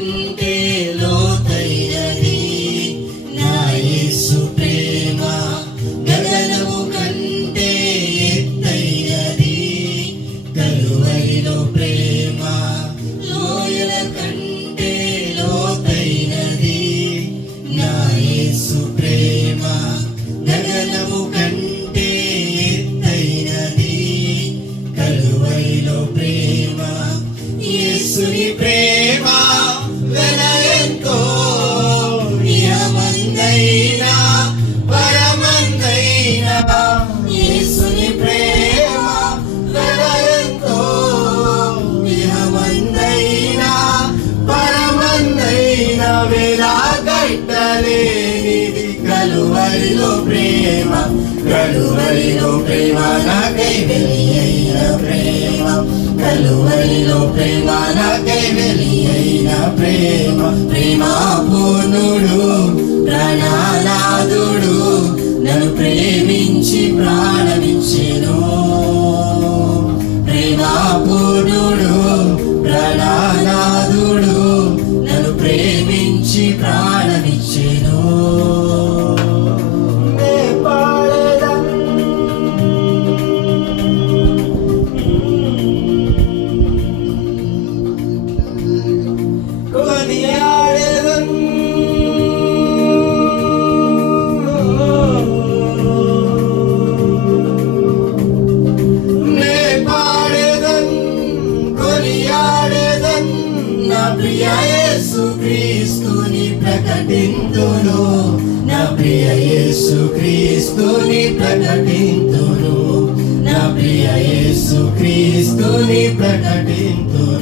కంటే లోతైనది నా యేసు ప్రేమ, గగనము కంటే ఎత్తైనది కలువరిలో ప్రేమ, లోయల కంటే లోతైనది నా యేసు ప్రేమ, గగనము కంటే ఎత్తైనది కలువరిలో ప్రేమ. యేసుని ప్రేమ వెలయంతో ఇహమందైనా పరమందైనా, యేసుని ప్రేమ వెలయంతో ఇహమందైనా పరమందైనా వెలగట్టలేనిది కలువరిలో ప్రేమ, కలువరిలో ప్రేమ నాకై వెలియైన ప్రేమ, కలువరిలో ప్రేమ నాకై వెలియైన ప్రేమ. ప్రేమ పూర్ణుడు ప్రాణనాథుడు నన్ను ప్రేమించి ప్రాణమిచ్చెను, ప్రేమ పూర్ణుడు ప్రాణనాథుడు నన్ను ప్రేమించి ప్రాణమిచ్చెను. నా ప్రియ యేసు క్రీస్తుని ప్రకటింతును, నా ప్రియ యేసు క్రీస్తుని ప్రకటింతును, నా ప్రియ యేసు క్రీస్తుని ప్రకటింతును.